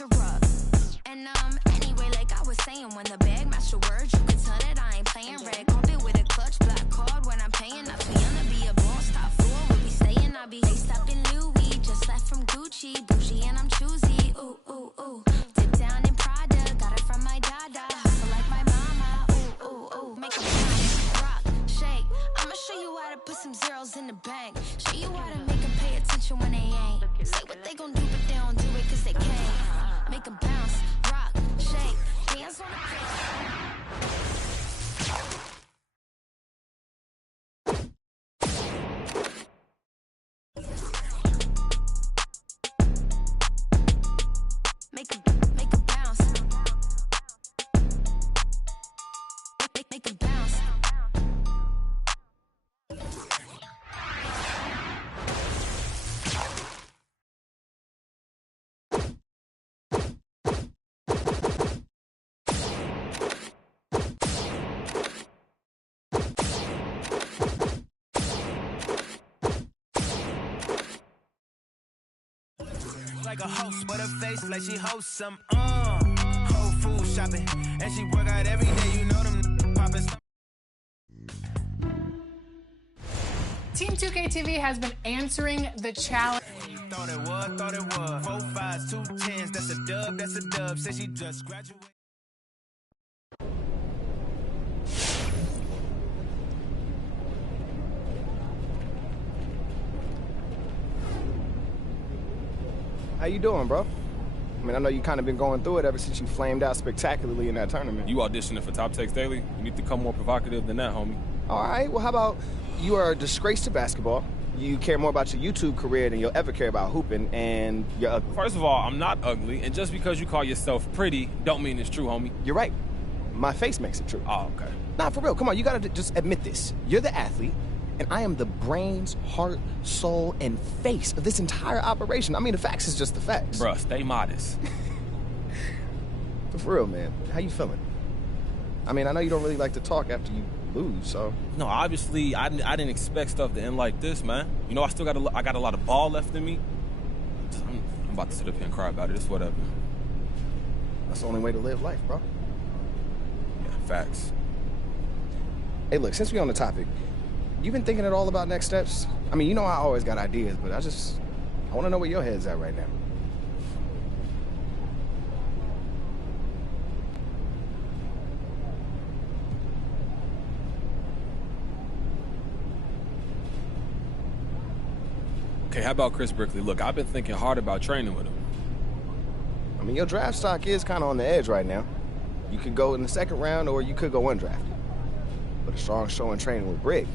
interrupt. And anyway, like I was saying, when the bag match the words, you can tell that I ain't playing. Red carpet with a clutch, black card when I'm paying. Not too young to be a boss, top floor, we'll be staying. I be laced up in Louis, just left from Gucci, bougie and I'm choosy. Ooh, ooh, ooh. Dip down in Prada, got it from my dada. Hustle like my mama. Ooh, ooh, ooh. Make a bounce, rock, shake. I'ma show you how to put some zeros in the bank. Show you how to make them pay attention when they ain't. Say what they gon' do, but they don't do it cause they can't. Make them bounce, rock, shake. Hands on the Make a bounce. Make a bounce. Like a host, but her face like she hosts some Whole Food shopping, and she work out every day. You know them poppin'. Team 2K TV has been answering the challenge. Thought it was. 4 5s, 2 10s, that's a dub. Said she just graduated. How you doing, bro? I mean, I know you kind of been going through it ever since you flamed out spectacularly in that tournament. You auditioning for Top Text Daily? You need to come more provocative than that, homie. All right, well, how about you are a disgrace to basketball. You care more about your YouTube career than you'll ever care about hooping, and you're ugly. First of all, I'm not ugly, and just because you call yourself pretty don't mean it's true, homie. You're right. My face makes it true. Oh, okay. Nah, for real, come on, you gotta just admit this. You're the athlete, and I am the brains, heart, soul, and face of this entire operation. I mean, the facts is just the facts. Bruh, stay modest. But for real, man, how you feeling? I mean, I know you don't really like to talk after you lose, so. No, obviously, I didn't expect stuff to end like this, man. You know, I still got a lot of ball left in me. I'm about to sit up here and cry about it. It's whatever. That's the only way to live life, bro. Yeah, facts. Hey, look, since we're on the topic, you been thinking at all about next steps? I mean, you know I always got ideas, but I want to know where your head's at right now. Okay, how about Chris Brickley? Look, I've been thinking hard about training with him. I mean, your draft stock is kind of on the edge right now. You could go in the second round, or you could go undrafted. But a strong showing training with Brick.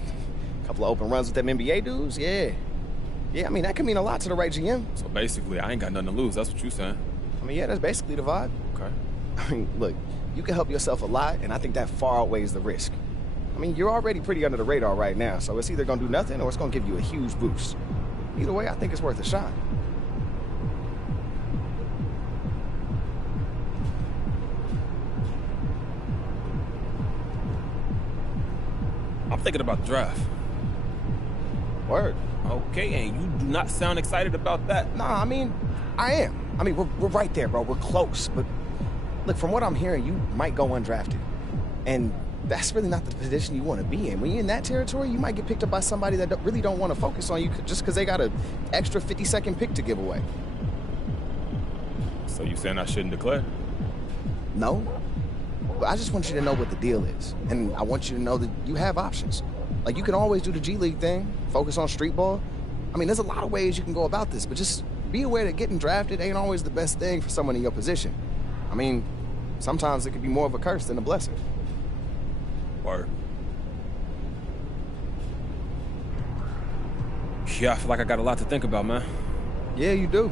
A couple of open runs with them NBA dudes, yeah. Yeah, I mean, that could mean a lot to the right GM. So basically, I ain't got nothing to lose. That's what you saying. I mean, yeah, that's basically the vibe. Okay. I mean, look, you can help yourself a lot, and I think that far outweighs the risk. I mean, you're already pretty under the radar right now, so it's either going to do nothing or it's going to give you a huge boost. Either way, I think it's worth a shot. I'm thinking about the draft. Word. Okay, and you do not sound excited about that. Nah, I mean, I am. I mean, we're right there, bro. We're close. But look, from what I'm hearing, you might go undrafted. And that's really not the position you want to be in. When you're in that territory, you might get picked up by somebody that really don't want to focus on you just because they got an extra 50-second pick to give away. So you saying I shouldn't declare? No. I just want you to know what the deal is. And I want you to know that you have options. Like, you can always do the G League thing, focus on street ball. I mean, there's a lot of ways you can go about this, but just be aware that getting drafted ain't always the best thing for someone in your position. I mean, sometimes it could be more of a curse than a blessing. Word. Yeah, I feel like I got a lot to think about, man. Yeah, you do.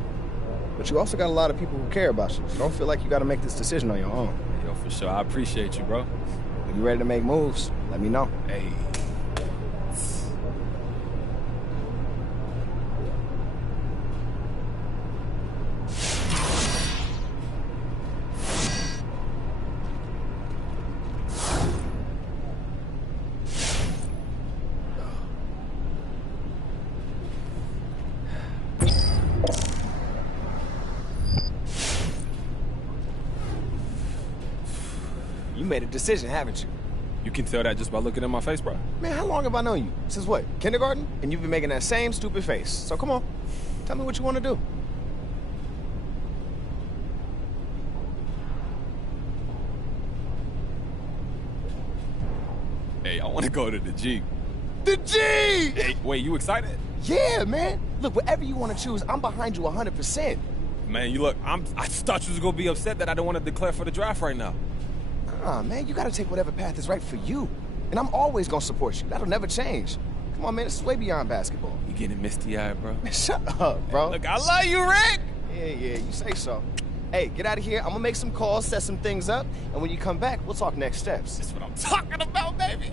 But you also got a lot of people who care about you. So don't feel like you got to make this decision on your own. Yo, for sure. I appreciate you, bro. When you're ready to make moves, let me know. Hey. made a decision, haven't you? You can tell that just by looking at my face, bro. Man, how long have I known you? Since what, kindergarten? And you've been making that same stupid face. So come on, tell me what you want to do. Hey, I want to go to the G. The G! Hey, wait, you excited? Yeah, man. Look, whatever you want to choose, I'm behind you 100%. Man, you look, I thought you was going to be upset that I didn't want to declare for the draft right now. Nah, man, you got to take whatever path is right for you. And I'm always going to support you. That'll never change. Come on, man, this is way beyond basketball. You getting misty-eyed, bro? Shut up, bro. Hey, look, I love you, Rick! Yeah, you say so. Hey, get out of here. I'm going to make some calls, set some things up, and when you come back, we'll talk next steps. That's what I'm talking about, baby.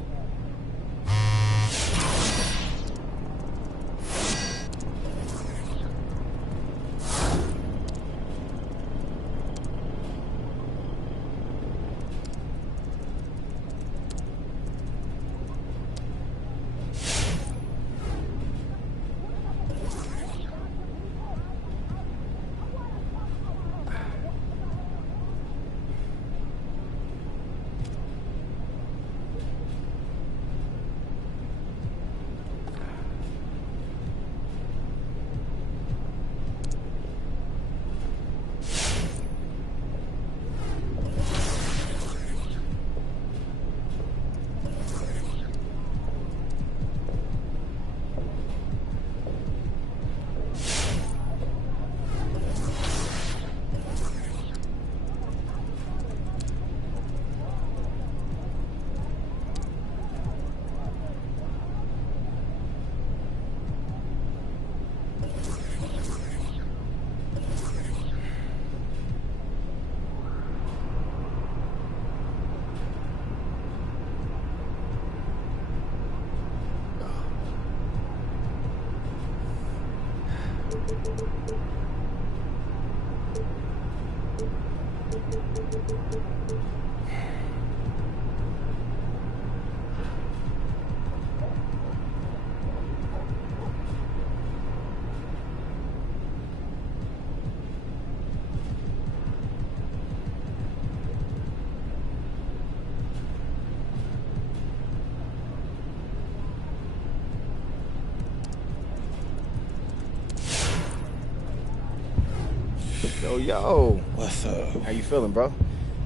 Yo. What's up? How you feeling, bro?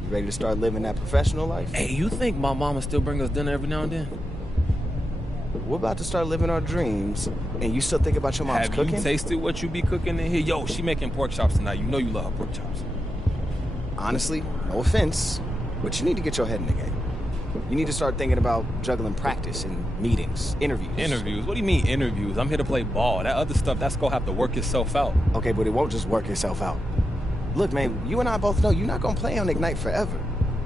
You ready to start living that professional life? Hey, you think my mama still bring us dinner every now and then? We're about to start living our dreams, and you still think about your mom's Have cooking? you tasted what you be cooking in here? Yo, she making pork chops tonight. You know you love her pork chops. Honestly, no offense, but you need to get your head in the game. You need to start thinking about juggling practice and meetings, interviews. Interviews? What do you mean interviews? I'm here to play ball. That other stuff, that's gonna have to work itself out. Okay, but it won't just work itself out. Look, man, you and I both know you're not gonna play on Ignite forever,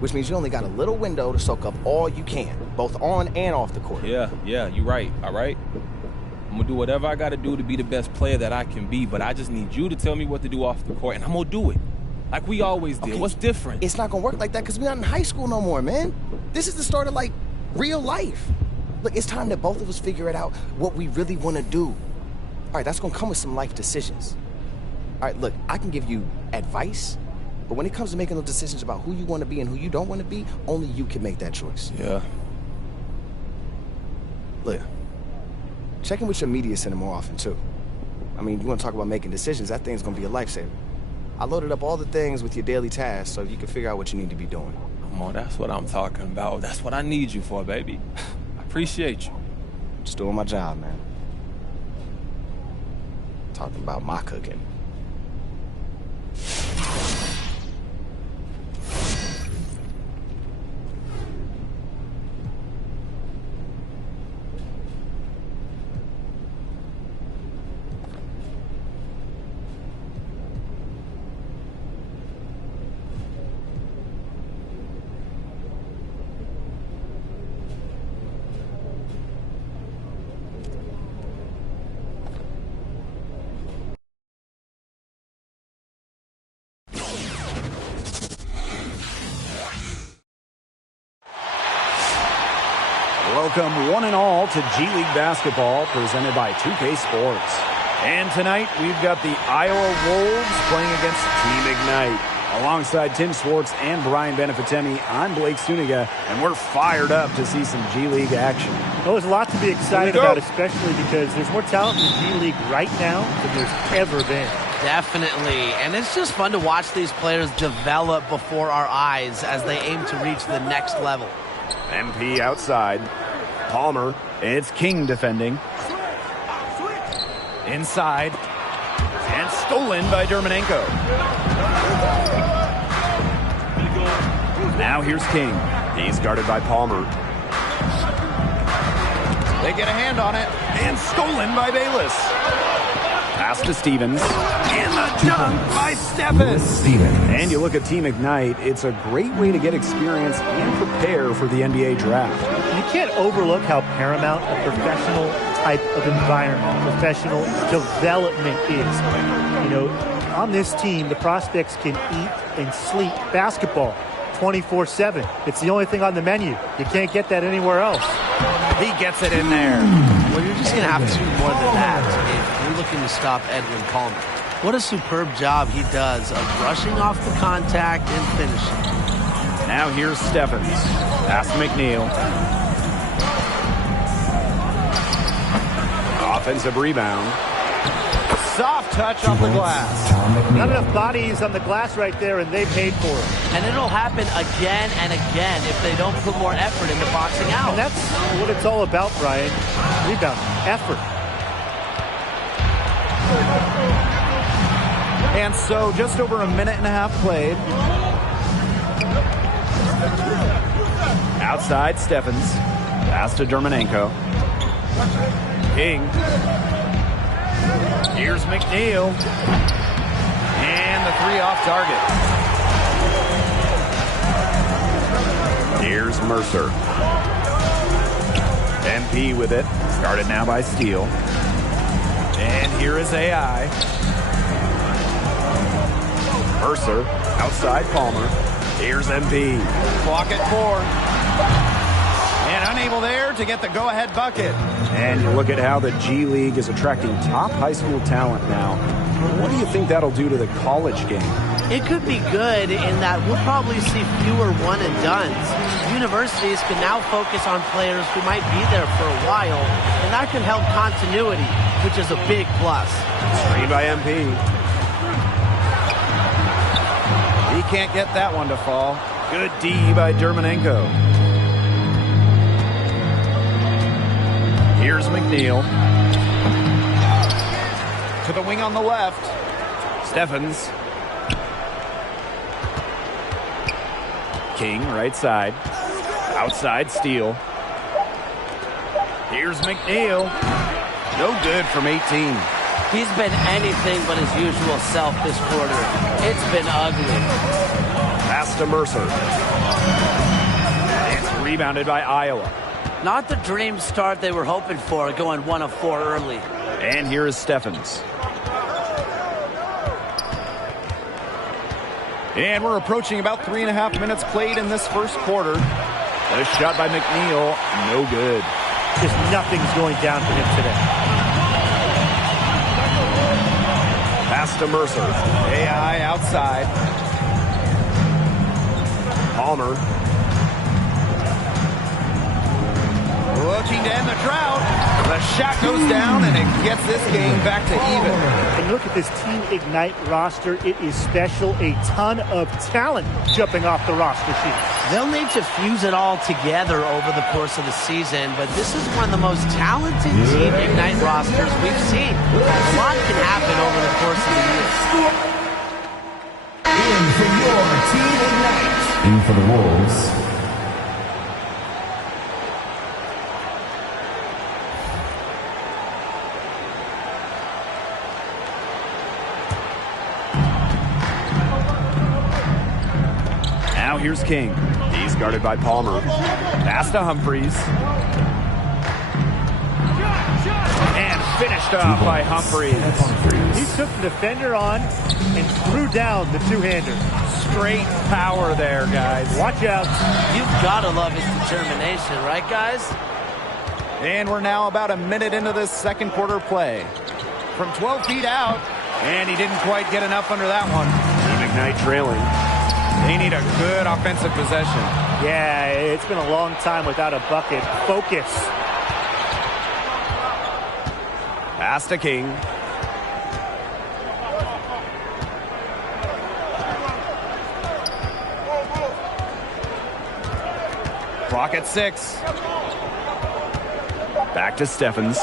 which means you only got a little window to soak up all you can, both on and off the court. Yeah, you're right, all right? I'm gonna do whatever I gotta do to be the best player that I can be, but I just need you to tell me what to do off the court, and I'm gonna do it. Like we always did. Okay, What's different? It's not gonna work like that because we're not in high school no more, man. This is the start of, like, real life. Look, it's time that both of us figure it out what we really want to do. All right, that's gonna come with some life decisions. All right, look, I can give you advice, but when it comes to making those decisions about who you want to be and who you don't want to be, only you can make that choice. Yeah. Look, check in with your media center more often, too. I mean, you want to talk about making decisions, that thing's gonna be a lifesaver. I loaded up all the things with your daily tasks so you can figure out what you need to be doing. Come on, that's what I'm talking about. That's what I need you for, baby. I appreciate you. Just doing my job, man. Talking about my cooking. Welcome one and all to G League Basketball presented by 2K Sports. And tonight we've got the Iowa Wolves playing against Team Ignite. Alongside Tim Swartz and Brian Benefitemi, I'm Blake Suniga, and we're fired up to see some G League action. Well, there's a lot to be excited about, especially because there's more talent in the G League right now than there's ever been. Definitely, and it's just fun to watch these players develop before our eyes as they aim to reach the next level. MP outside. Palmer. It's King defending. Inside. And stolen by Dermanenko. Now here's King. He's guarded by Palmer. They get a hand on it. And stolen by Bayless. Pass to Stevens. And the dunk by Steffes. And you look at Team Ignite, it's a great way to get experience and prepare for the NBA draft. You can't overlook how paramount a professional type of environment, professional development is. You know, on this team, the prospects can eat and sleep basketball 24/7. It's the only thing on the menu. You can't get that anywhere else. He gets it in there. Well, you're just going to have to do more than that if you're looking to stop Edwin Palmer. What a superb job he does of brushing off the contact and finishing. Now here's Steffens. Pass McNeil. Offensive rebound. Soft touch off the glass. Not enough bodies on the glass right there, and they paid for it. And it'll happen again and again if they don't put more effort into boxing out. And that's what it's all about, Brian. Rebound, effort. And so just over a minute and a half played. Outside Steffens. Pass to Dermanenko. King. Here's McNeil. And the three off target. Here's Mercer. MP with it. Started now by Steele. And here is AI. Mercer. Outside Palmer. Here's MP. Clock at 4. And unable there to get the go-ahead bucket. And you look at how the G League is attracting top high school talent now. What do you think that'll do to the college game? It could be good in that we'll probably see fewer one-and-dones. Universities can now focus on players who might be there for a while, and that can help continuity, which is a big plus. Screen by MP. He can't get that one to fall. Good D by Dermanenko. Here's McNeil. To the wing on the left. Steffens. King, right side. Outside, Steele. Here's McNeil. No good from 18. He's been anything but his usual self this quarter. It's been ugly. Pass to Mercer. It's rebounded by Iowa. Not the dream start they were hoping for, going 1 of 4 early. And here is Steffens. And we're approaching about 3.5 minutes played in this first quarter. A shot by McNeil, no good. Just nothing's going down for him today. Pass to Mercer. AI outside. Palmer. Looking to end the drought. The shot goes down, and it gets this game back to even. And look at this Team Ignite roster. It is special. A ton of talent jumping off the roster sheet. They'll need to fuse it all together over the course of the season, but this is one of the most talented Team Ignite rosters we've seen. A lot can happen over the course of the year. In for your Team Ignite. In for the Wolves. Now here's King. He's guarded by Palmer. Pass to Humphreys. And finished off by Humphreys. He took the defender on and threw down the two-hander. Straight power there, guys. Watch out. You've got to love his determination, right, guys? And we're now about a minute into this second quarter play. From 12 feet out, and he didn't quite get enough under that one. Team McKnight trailing. They need a good offensive possession. Yeah, it's been a long time without a bucket. Focus. Pass to King. Clock at 6. Back to Steffens.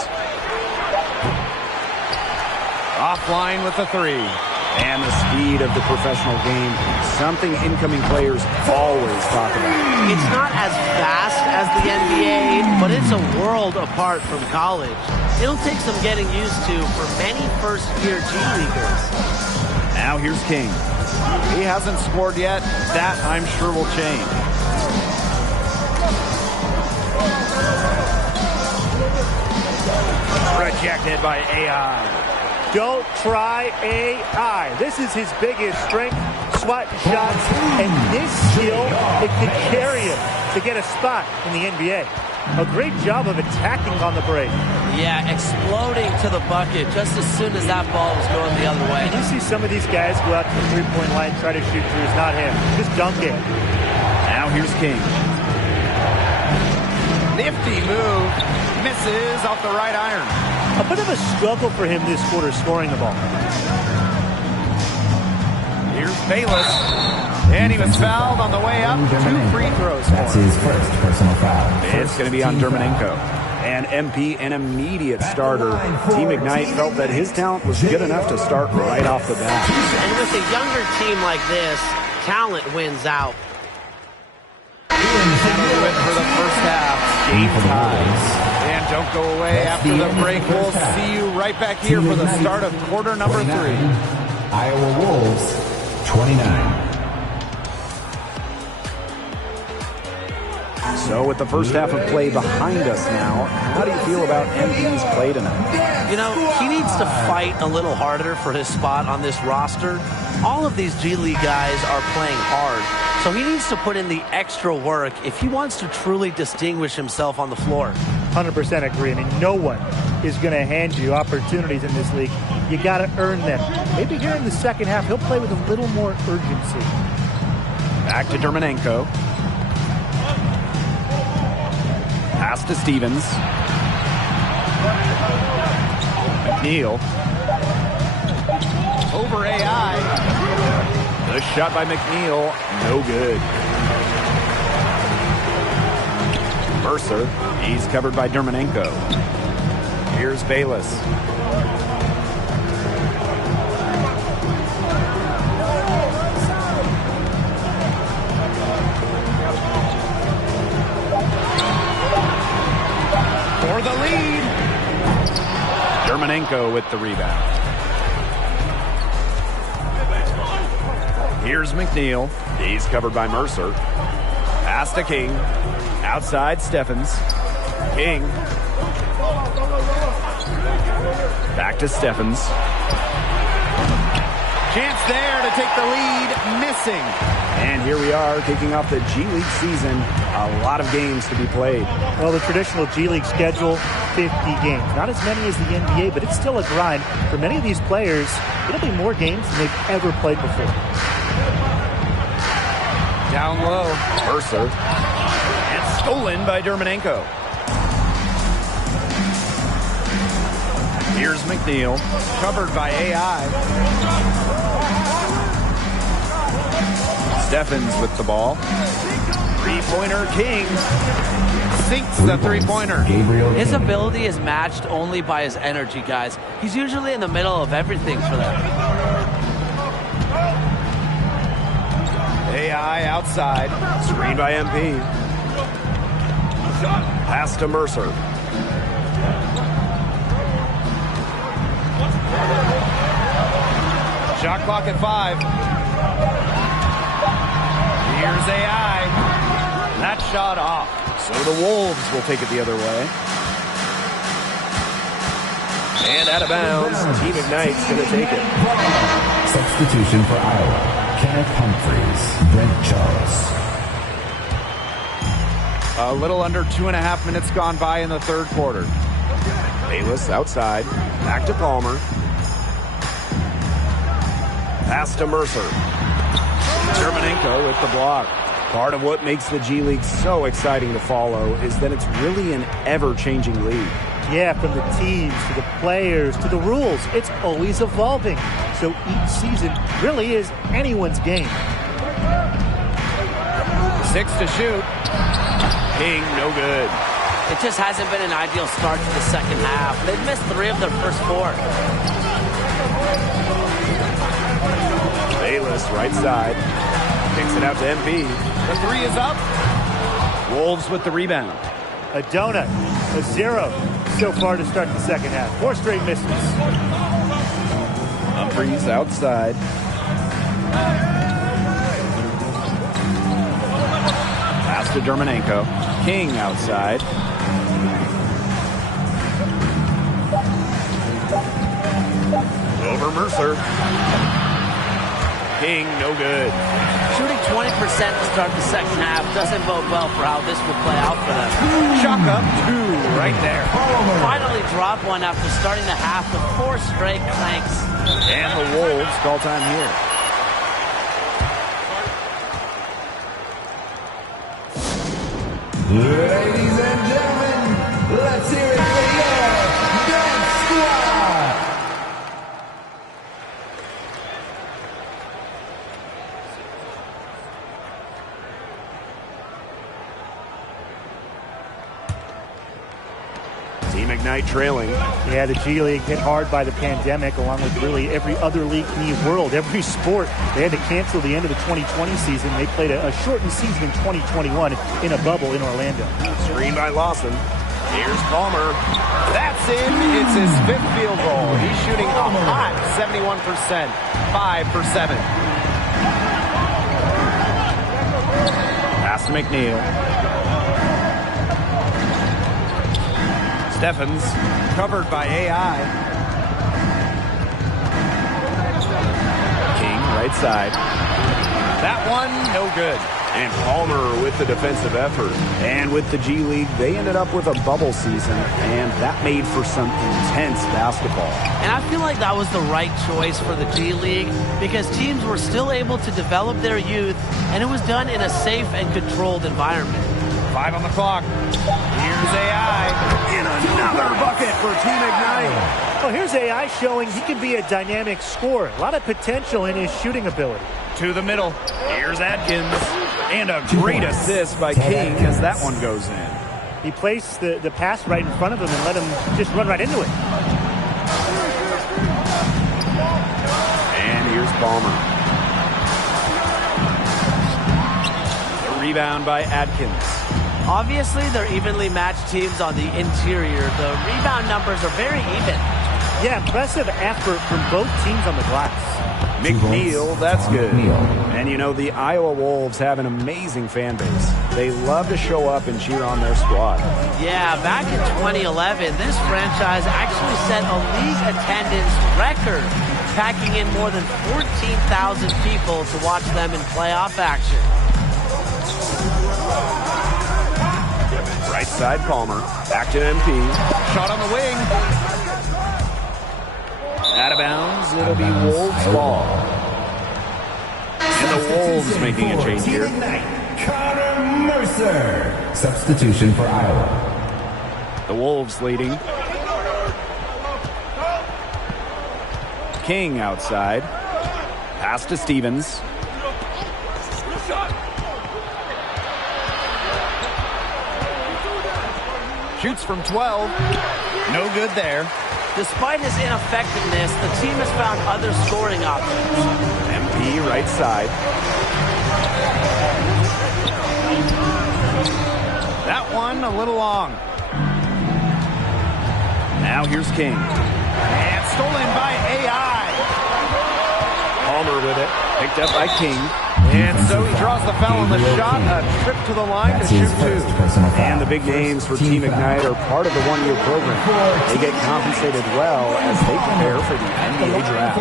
Offline with the 3. And the speed of the professional game, something incoming players always talk about. It's not as fast as the NBA, but it's a world apart from college. It'll take some getting used to for many first-year G Leaguers. Now here's King. He hasn't scored yet. That, I'm sure, will change. Rejected by AI. Don't try AI. This is his biggest strength, swatting shots, and this skill, it could carry him to get a spot in the NBA. A great job of attacking on the break. Yeah, exploding to the bucket just as soon as that ball was going the other way. You see some of these guys go out to the three-point line, try to shoot threes. Not him. Just dunk it. Now here's King. Nifty move. Misses off the right iron. A bit of a struggle for him this quarter scoring the ball. Here's Bayless. And he was fouled on the way up. 2 free throws. That's his first personal foul. It's going to be on Dermonenko. And MP, an immediate starter. T. McKnight felt that his talent was good enough to start right off the bat. And with a younger team like this, talent wins out. That'll do it for the first half. Game ties. And don't go away after the break. We'll see you right back here for the start of quarter number 3. Iowa Wolves, 29. So with the first half of play behind us now, how do you feel about MP's play tonight? You know, he needs to fight a little harder for his spot on this roster. All of these G League guys are playing hard, so he needs to put in the extra work if he wants to truly distinguish himself on the floor. 100% agree. I mean, no one is going to hand you opportunities in this league. You got to earn them. Maybe here in the second half, he'll play with a little more urgency. Back to Dermonenko. Pass to Stevens. McNeil. Over AI. The shot by McNeil. No good. Mercer. He's covered by Dermonenko. Here's Bayless. For the lead. Dermonenko with the rebound. Here's McNeil. He's covered by Mercer. Pass to King. Outside Steffens. King. Back to Steffens. Chance there to take the lead. Missing. And here we are kicking off the G League season. A lot of games to be played. Well, the traditional G League schedule, 50 games. Not as many as the NBA, but it's still a grind. For many of these players, it'll be more games than they've ever played before. Down low. Mercer. And stolen by Dermonenko. Here's McNeil. Covered by AI. Steffens with the ball. Three-pointer King. Sinks the three-pointer. His ability is matched only by his energy, guys. He's usually in the middle of everything for them. AI outside. Screen by MP. Pass to Mercer. Shot clock at 5. Here's AI. That shot off. So the Wolves will take it the other way. And out of bounds. T. McKnight's going to take it. Substitution for Iowa. Kenneth Humphreys, Brent Charles. A little under 2.5 minutes gone by in the third quarter. Bayless outside. Back to Palmer. Pass to Mercer. Dermonenko with the block. Part of what makes the G League so exciting to follow is that it's really an ever-changing league. Yeah, from the teams to the players to the rules, it's always evolving. So each season really is anyone's game. 6 to shoot. King, no good. It just hasn't been an ideal start to the second half. They've missed 3 of their first 4. Bayless, right side. Kicks it out to MP. The 3 is up. Wolves with the rebound. A donut, a 0 so far to start the second half. 4 straight misses. Humphries outside. Pass to Dermonenko. King outside. Over Mercer. King, no good. Shooting 20% to start the second half doesn't bode well for how this will play out for them. Chalk up 2 right there. Finally drop one after starting the half with 4 straight clanks. And the Wolves call time here. Ladies and gentlemen, let's hear it for your Dance Squad! Team Ignite trailing. Yeah, the G League hit hard by the pandemic, along with really every other league in the world, every sport. They had to cancel the end of the 2020 season. They played a shortened season in 2021 in a bubble in Orlando. Screen by Lawson. Here's Palmer. That's in. It's his 5th field goal. He's shooting a hot 71%. 5 for 7. Pass to McNeil. Steffens, covered by AI. King, right side. That one, no good. And Palmer with the defensive effort. And with the G League, they ended up with a bubble season, and that made for some intense basketball. And I feel like that was the right choice for the G League because teams were still able to develop their youth, and it was done in a safe and controlled environment. 5 on the clock. Here's AI. In another bucket for Team Ignite. Well, here's AI showing he can be a dynamic scorer. A lot of potential in his shooting ability. To the middle. Here's Adkins. And a great assist by King as that one goes in. He placed the pass right in front of him and let him just run right into it. And here's Palmer. The rebound by Adkins. Obviously, they're evenly matched teams on the interior. The rebound numbers are very even. Yeah, impressive effort from both teams on the glass. McNeil, that's good. And you know, the Iowa Wolves have an amazing fan base. They love to show up and cheer on their squad. Yeah, back in 2011, this franchise actually set a league attendance record, packing in more than 14,000 people to watch them in playoff action. Right side Palmer, back to MP. Shot on the wing. Out of bounds, it'll be Wolves ball. And the Wolves making a change here. Connor Mercer. Substitution for Iowa. The Wolves leading. King outside. Pass to Stevens. Shoots from 12. No good there. Despite his ineffectiveness, the team has found other scoring options. MP right side. That one a little long. Now here's King. And stolen by AI. Palmer with it. Picked up by King. And so he draws the foul on the shot. A trip to the line to shoot 2. And the big games for Team Ignite are part of the one-year program. They get compensated well as they prepare for the NBA draft.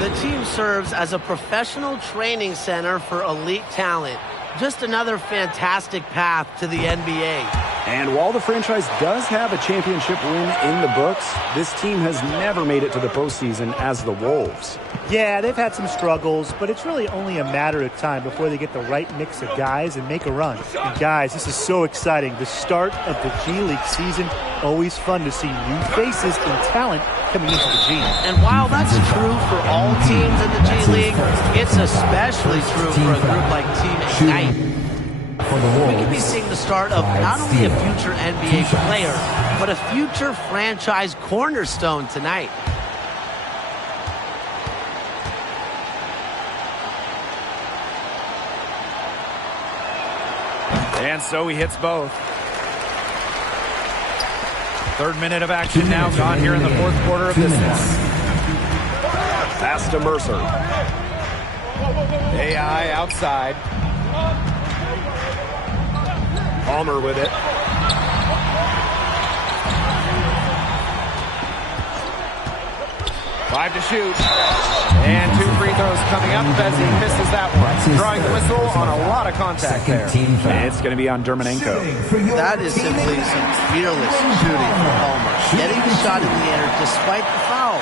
The team serves as a professional training center for elite talent. Just another fantastic path to the NBA. And while the franchise does have a championship win in the books, this team has never made it to the postseason as the Wolves. Yeah, they've had some struggles, but it's really only a matter of time before they get the right mix of guys and make a run. And guys, this is so exciting. The start of the G League season, always fun to see new faces and talent coming into the G. And while that's true for all teams in the G League, it's especially true for a group like Team Ignite. We could be seeing the start of not only a future NBA player, but a future franchise cornerstone tonight. And so he hits both. Third minute of action now gone here in the fourth quarter of this one. Pass to Mercer. AI outside. Palmer with it. Five to shoot. And 2 free throws coming up as he misses that one. Drawing the whistle on a lot of contact there. And it's going to be on Dermonenko. That is simply some fearless shooting for Palmer. Getting the shot in the air despite the foul.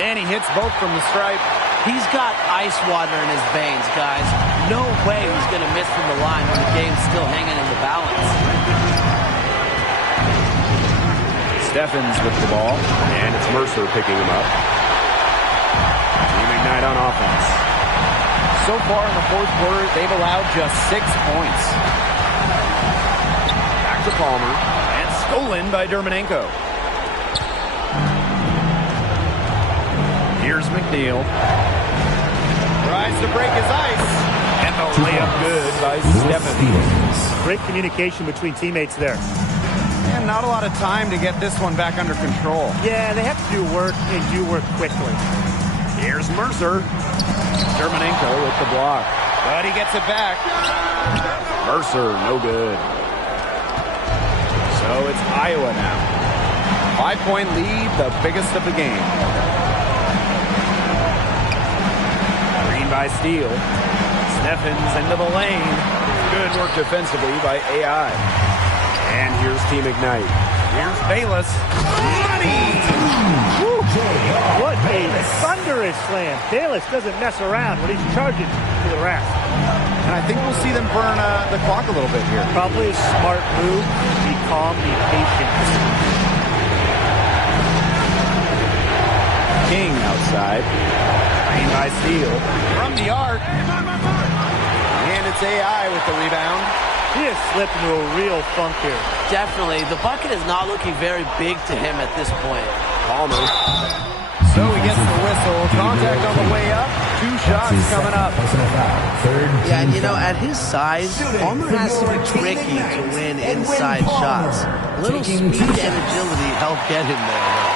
And he hits both from the stripe. He's got ice water in his veins, guys. No way he's going to miss from the line when the game's still hanging in the balance. Steffens with the ball, and it's Mercer picking him up. Team Ignite on offense. So far in the fourth quarter, they've allowed just 6 points. Back to Palmer, and stolen by Dermonenko. Here's McNeil. Tries to break his ice. And the layup good by Steffens. Great communication between teammates there. And not a lot of time to get this one back under control. Yeah, they have to do work and do work quickly. Here's Mercer. Dermonenko with the block. But he gets it back. Mercer, no good. So it's Iowa now. 5-point lead, the biggest of the game. By Steele. Steffens into the lane. Good work defensively by AI. And here's Team Ignite. Here's Bayless. Money! What a thunderous slam. Bayless doesn't mess around when he's charging to the rack. And I think we'll see them burn the clock a little bit here. Probably a smart move. Be calm, be patient. King outside. Green by Steele. From the arc. And it's AI with the rebound. He has slipped into a real funk here. Definitely. The bucket is not looking very big to him at this point. Palmer. So he gets the whistle. Contact on the way up. 2 shots coming up. Yeah, and you know, at his size, Palmer has to be tricky to win inside shots. A little speed and agility help get him there.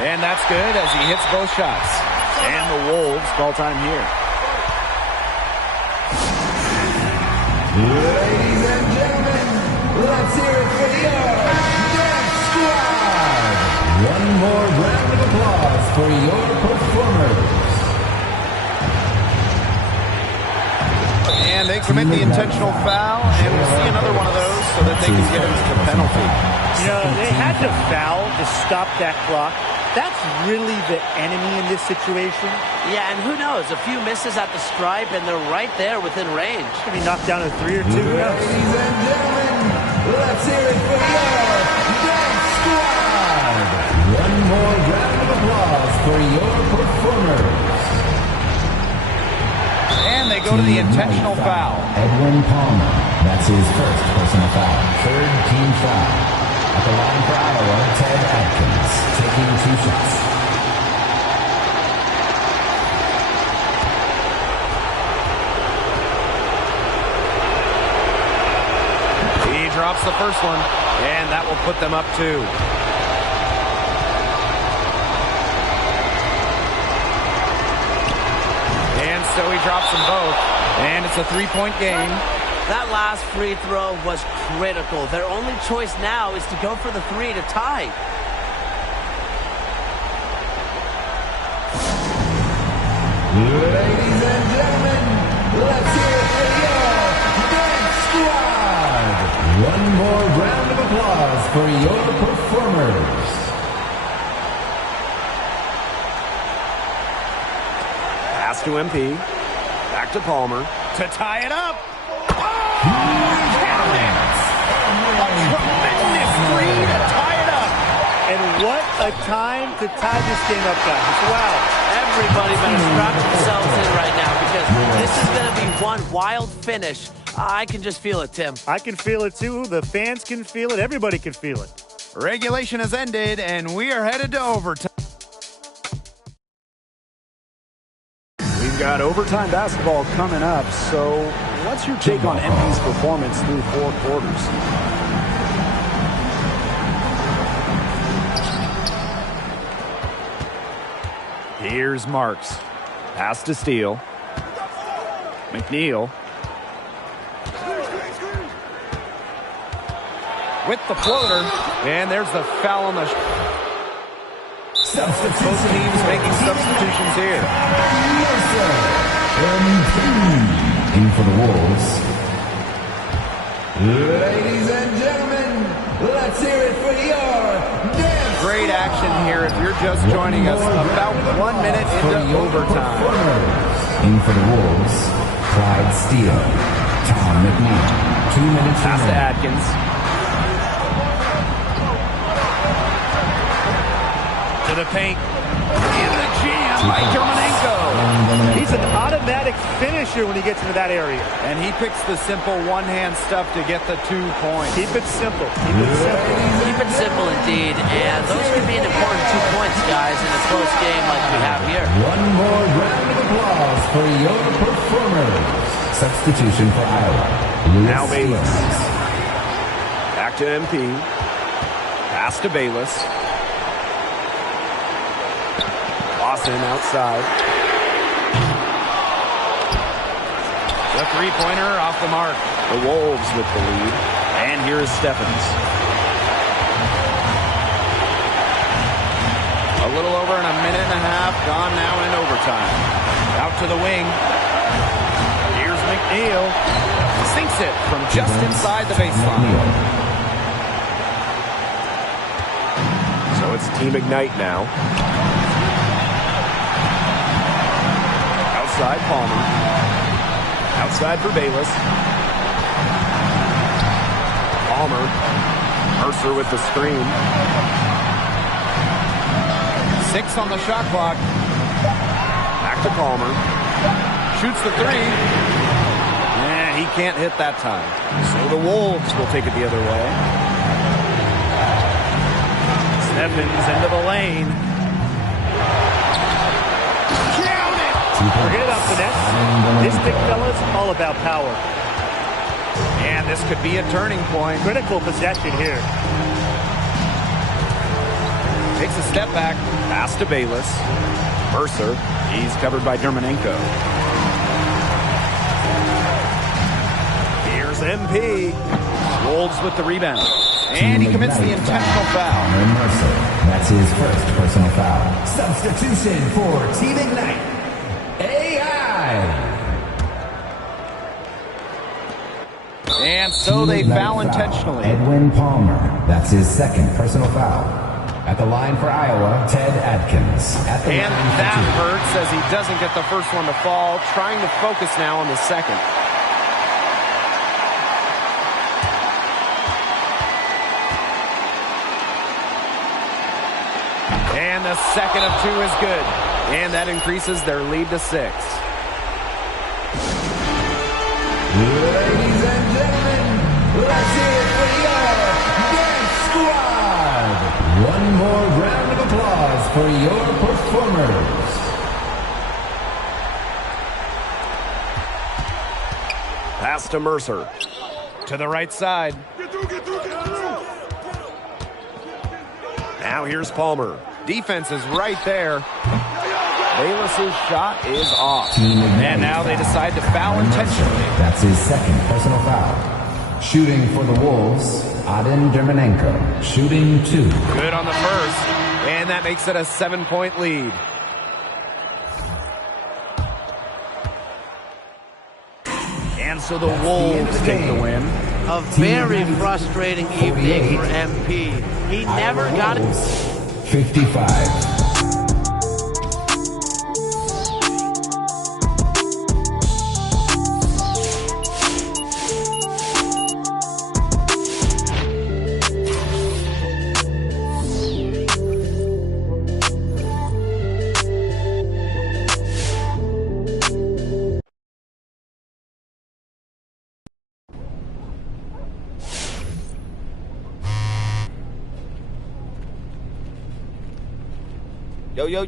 And that's good as he hits both shots. And the Wolves call time here. Ladies and gentlemen, let's hear it for your Next Squad. One more round of applause for your performers. And they commit the intentional foul, and we'll see another one of those so that they can get into the penalty. You know, they had to foul to stop that clock. That's really the enemy in this situation. Yeah, and who knows? A few misses at the stripe, and they're right there within range. Could be knocked down to 3 or 2. Ladies and gentlemen, let's hear it for your Next Squad. One more round of applause for your performers. And they go to the intentional foul. Edwin Palmer. That's his first personal foul. Third team foul. At the line for Iowa, Ted Atkins, taking 2 shots. He drops the first one, and that will put them up 2. so he drops them both. And it's a three-point game. That last free throw was critical. Their only choice now is to go for the three to tie. Ladies and gentlemen, let's hear it for your dance squad. One more round of applause for your performers. Pass to MP. Back to Palmer. To tie it up. Oh, a tremendous three to tie it up. And what a time to tie this game up, guys. Wow. Everybody better strap themselves in right now because this is going to be one wild finish. I can just feel it, Tim. I can feel it too. The fans can feel it. Everybody can feel it. Regulation has ended, and we are headed to overtime. We've got overtime basketball coming up, so what's your take on MP's performance through 4 quarters? Here's Marks. Pass to Steele. McNeil. With the floater. And there's the foul on the... Both teams making substitutions here. In for the Wolves. Ladies and gentlemen, let's hear it for your dance. Great action here if you're just joining us. About 1 minute into overtime. In for the Wolves, Clyde Steele. Tom McNeil. 2 minutes. Pass to Atkins. To the paint. And the jam by Dermonenko. He's an automatic finisher when he gets into that area. And he picks the simple one-hand stuff to get the 2 points. Keep it simple. Keep it simple. Keep it simple indeed. And those could be an important 2 points, guys, in a close game like we have here. One more round of applause for your performers. Substitution for Iowa. Now Bayless. Back to MP. Pass to Bayless. Boston outside. The three-pointer off the mark. The Wolves with the lead. And here is Stephens. A little over in a minute and a half. Gone now in overtime. Out to the wing. Here's McNeil. Sinks it from just inside the baseline. So it's Team Ignite now. Outside Palmer. Outside for Bayless. Palmer. Mercer with the screen. 6 on the shot clock. Back to Palmer. Shoots the 3. And he can't hit that time. So the Wolves will take it the other way. Stephens into the lane. Forget about finesse. This big fella's all about power. And this could be a turning point. Critical possession here. Takes a step back. Pass to Bayless. Mercer. He's covered by Dermonenko. Here's MP. Wolves with the rebound. And he commits the intentional foul. Mercer. That's his first personal foul. Substitution for Team Ignite. And so they foul intentionally. Edwin Palmer. That's his second personal foul. At the line for Iowa, Ted Atkins. And that hurts as he doesn't get the first one to fall. Trying to focus now on the second. And the second of 2 is good. And that increases their lead to 6. Ladies and gentlemen, let's hear it for your dance squad. One more round of applause for your performers. Pass to Mercer. To the right side. Now here's Palmer. Defense is right there. Bayless's shot is off. And now they decide to foul intentionally. That's his second personal foul. Shooting for the Wolves, Adin Dermanenko. Shooting 2. Good on the first, and that makes it a 7-point lead. And so the Wolves take the win. A very frustrating evening for MP. He never got it. 55.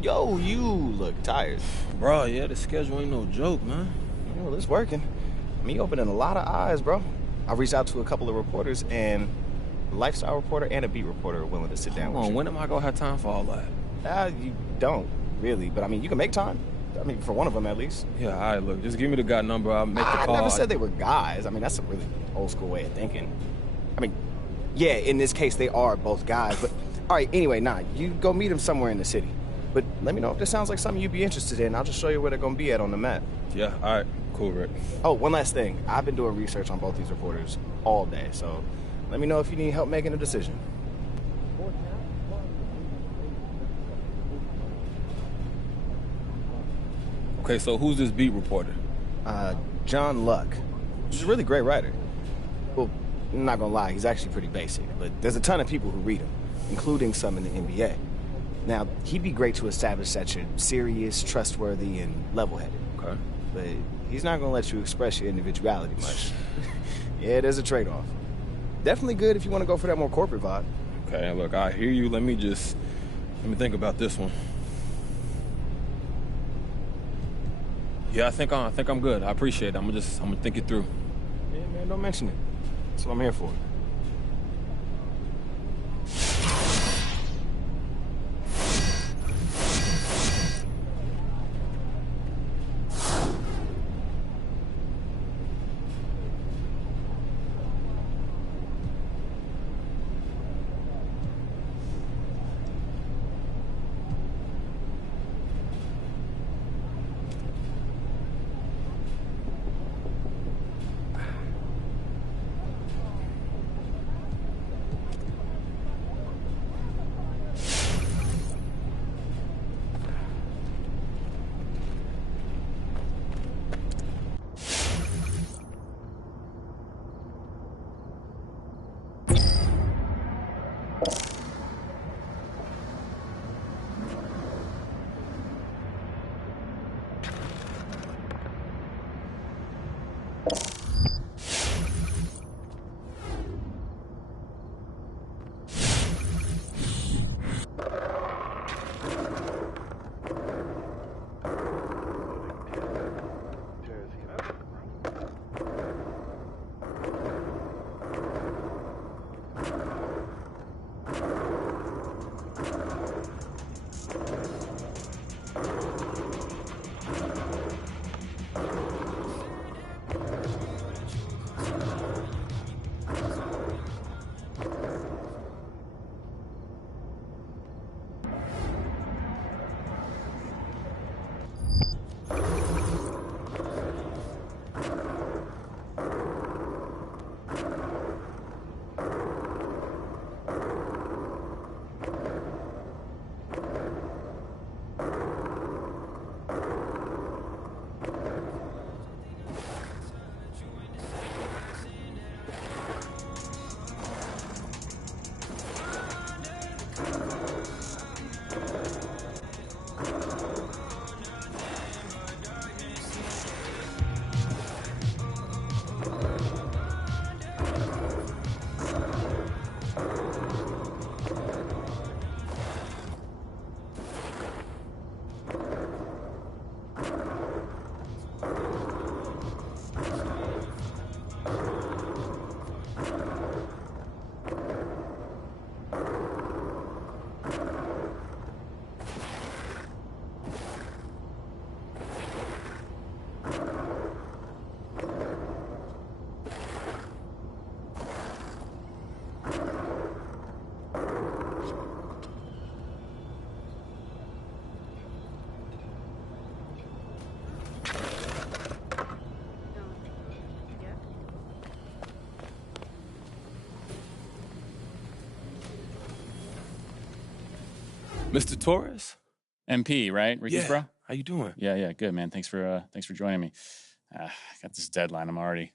Yo, you look tired. Bro, yeah, the schedule ain't no joke, man. Well, it's working. I mean, you opening a lot of eyes, bro. I reached out to a couple of reporters, and a lifestyle reporter and a beat reporter are willing to sit down with you. When am I gonna have time for all that? You don't, really. But, I mean, you can make time. I mean, for one of them, at least. Yeah, all right, look, just give me the guy number. I'll make the call. I never said they were guys. I mean, that's a really old-school way of thinking. I mean, yeah, in this case, they are both guys. But, all right, anyway, you go meet them somewhere in the city. But let me know if this sounds like something you'd be interested in. I'll just show you where they're going to be at on the map. Yeah, all right. Cool, Rick. Oh, one last thing. I've been doing research on both these reporters all day, so let me know if you need help making a decision. Okay, so who's this beat reporter? John Luck. He's a really great writer. Well, I'm not going to lie, he's actually pretty basic, but there's a ton of people who read him, including some in the NBA. Now, he'd be great to establish that you're serious, trustworthy, and level-headed. Okay. But he's not going to let you express your individuality much. Yeah, there's a trade-off. Definitely good if you want to go for that more corporate vibe. Okay, look, I hear you. Let me think about this one. Yeah, I think I'm good. I appreciate it. I'm gonna think it through. Yeah, man, don't mention it. That's what I'm here for. Mr. Torres? MP, right? Ricky's bro? How you doing? Yeah, good, man. Thanks for joining me. I got this deadline. I'm already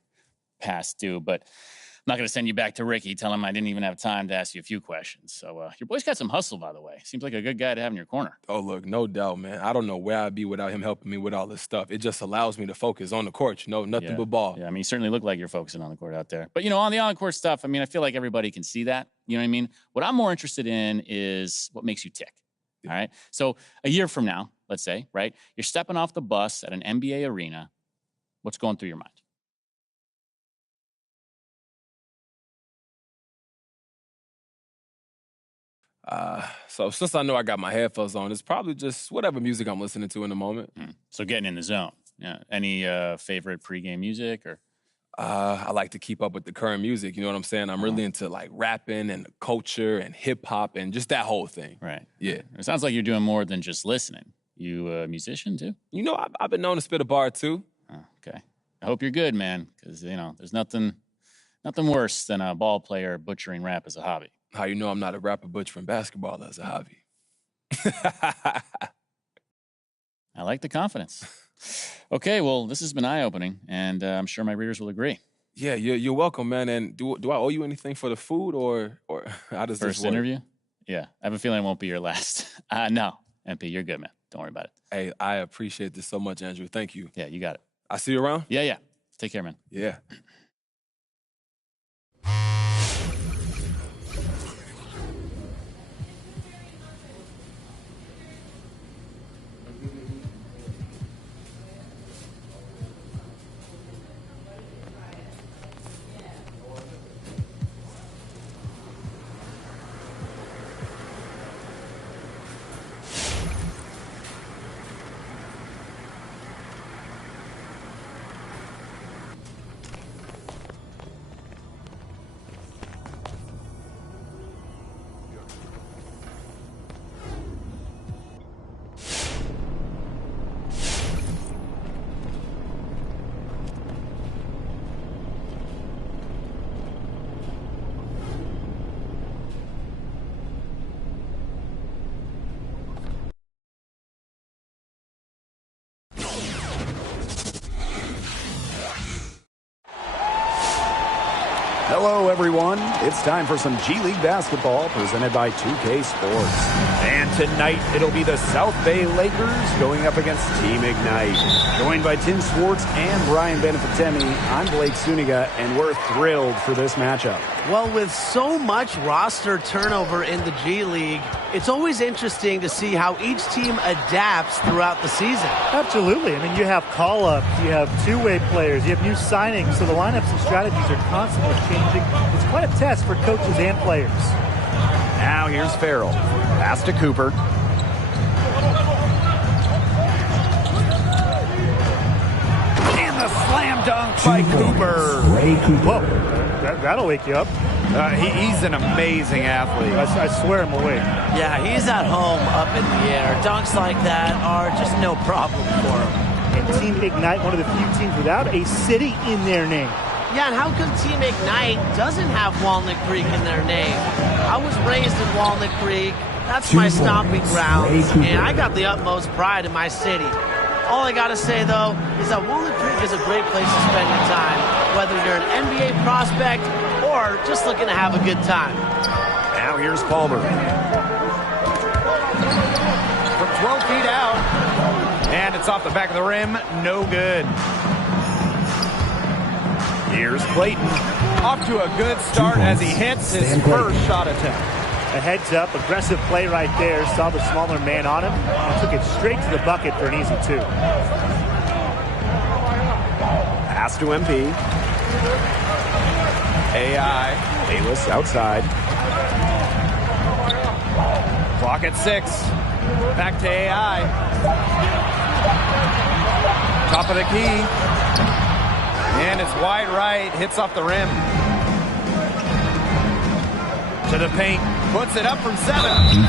past due, but I'm not going to send you back to Ricky. Tell him I didn't even have time to ask you a few questions. So your boy's got some hustle, by the way. Seems like a good guy to have in your corner. Oh, look, no doubt, man. I don't know where I'd be without him helping me with all this stuff. It just allows me to focus on the court, nothing but ball. Yeah, I mean, you certainly look like you're focusing on the court out there. But, on the on-court stuff, I mean, I feel like everybody can see that. You know what I mean? What I'm more interested in is what makes you tick. All right? So a year from now, let's say, right, you're stepping off the bus at an NBA arena. What's going through your mind? So since I know I got my headphones on, it's probably just whatever music I'm listening to in the moment. So getting in the zone. Yeah. Any favorite pregame music or? I like to keep up with the current music. You know what I'm saying? I'm really into like rapping and culture and hip hop and just that whole thing. Right. Yeah. It sounds like you're doing more than just listening. You a musician too? I've been known to spit a bar too. Oh, okay. I hope you're good, man, because there's nothing worse than a ball player butchering rap as a hobby. How you know I'm not a rapper butchering basketball as a hobby? I like the confidence. Okay, well, this has been eye-opening, and I'm sure my readers will agree. Yeah, you're welcome, man. And do I owe you anything for the food, or how does this work? First interview? Yeah, I have a feeling it won't be your last. No, MP, you're good, man. Don't worry about it. Hey, I appreciate this so much, Andrew. Thank you. Yeah, you got it. I see you around? Yeah. Take care, man. Yeah. Hello, everyone. It's time for some G League basketball presented by 2K Sports. And tonight, it'll be the South Bay Lakers going up against Team Ignite. Joined by Tim Swartz and Brian Benefitemi, I'm Blake Suniga, and we're thrilled for this matchup. Well, with so much roster turnover in the G League, it's always interesting to see how each team adapts throughout the season. Absolutely. I mean, you have call-ups, you have two-way players, you have new signings, so the lineups and strategies are constantly changing. It's quite a test for coaches and players. Now here's Farrell. Pass to Cooper. And the slam dunk by Cooper. Whoa. That'll wake you up. He's an amazing athlete. I swear I'm awake. Yeah, he's at home up in the air. Dunks like that are just no problem for him. And Team Ignite, one of the few teams without a city in their name. Yeah, and how come Team Ignite doesn't have Walnut Creek in their name? I was raised in Walnut Creek. That's my stomping grounds, and I got the utmost pride in my city. All I got to say, though, is that Walnut Creek is a great place to spend your time, whether you're an NBA prospect or just looking to have a good time. Now here's Palmer. From 12 feet out, and it's off the back of the rim. No good. Here's Clayton. Off to a good start as he hits his first shot attempt. A heads-up, aggressive play right there. Saw the smaller man on him and took it straight to the bucket for an easy two. Pass to MP. AI. Bayless outside. Clock at 6. Back to AI. Top of the key. And it's wide right. Hits off the rim. To the paint. Puts it up from 7.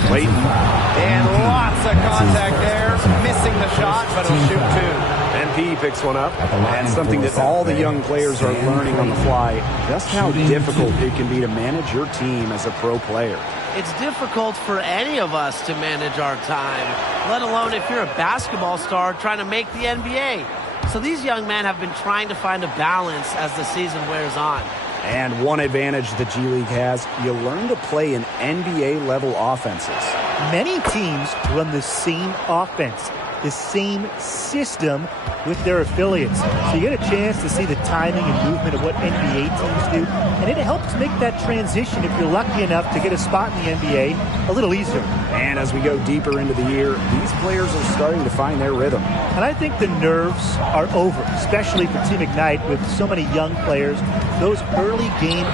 Clayton. And lots of contact there. Missing the shot, but he'll shoot 2. MP picks one up. And something that all the young players are learning on the fly, just how difficult it can be to manage your team as a pro player. It's difficult for any of us to manage our time, let alone if you're a basketball star trying to make the NBA. So these young men have been trying to find a balance as the season wears on. And one advantage the G League has, you learn to play in NBA-level offenses. Many teams run the same offense, the same system with their affiliates. So you get a chance to see the timing and movement of what NBA teams do, and it helps make that transition, if you're lucky enough to get a spot in the NBA, a little easier. And as we go deeper into the year, these players are starting to find their rhythm. And I think the nerves are over, especially for Team Ignite with so many young players. Those early season